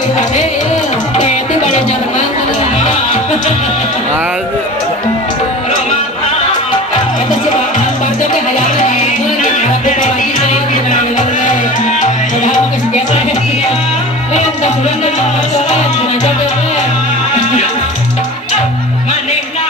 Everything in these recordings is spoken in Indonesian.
jadi kade ya. Itu balai nyarengan. Itu sih Bang Barjo teh hayangna nyarengan harap lagi teh dina lele. Padahal mah geus biasa ya. Lain da bulan teh Bang Barjo lain dina jaga teh. Manehna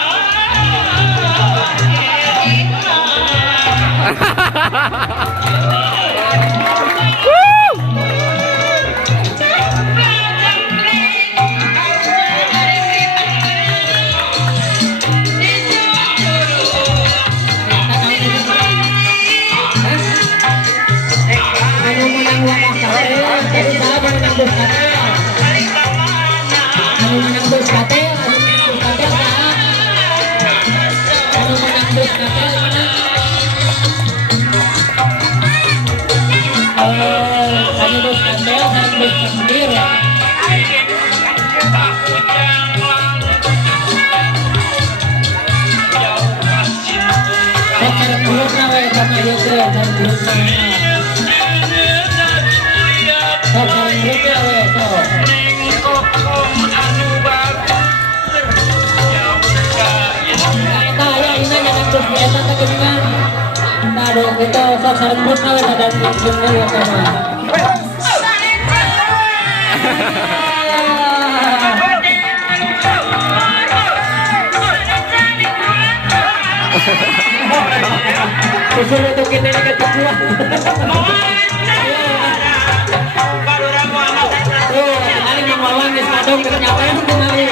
itu sok sarembut nawe dan bener ya sama. Susul untuk kita ini ketujuan. Tuh, kali yang wawan di Smadong kenyataan itu kali.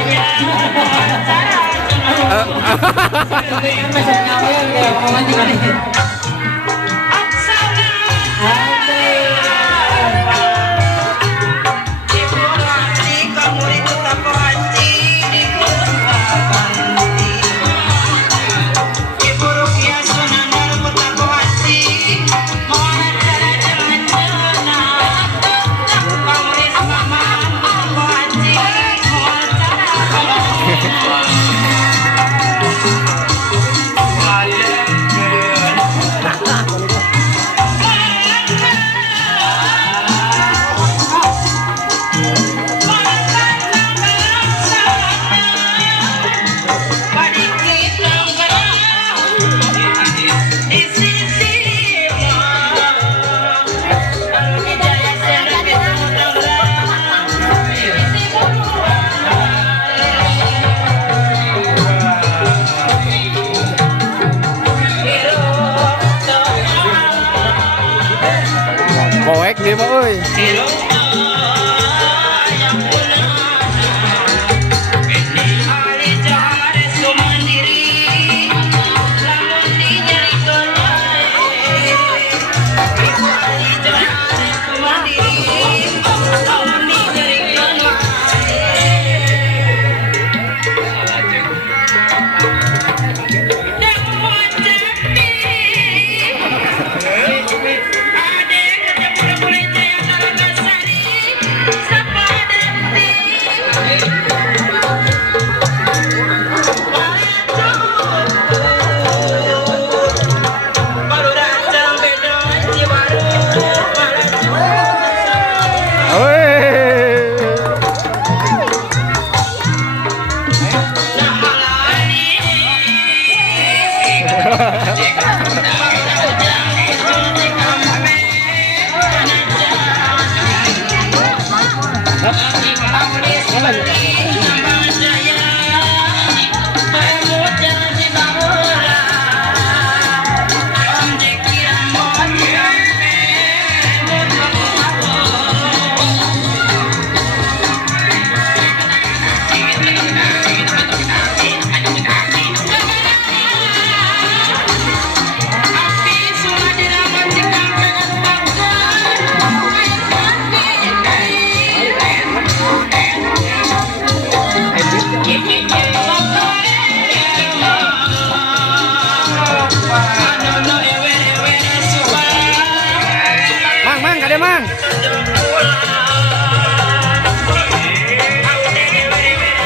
Masuk nyawa ya wawan di kali. Poek dia mah euy. Hahaha.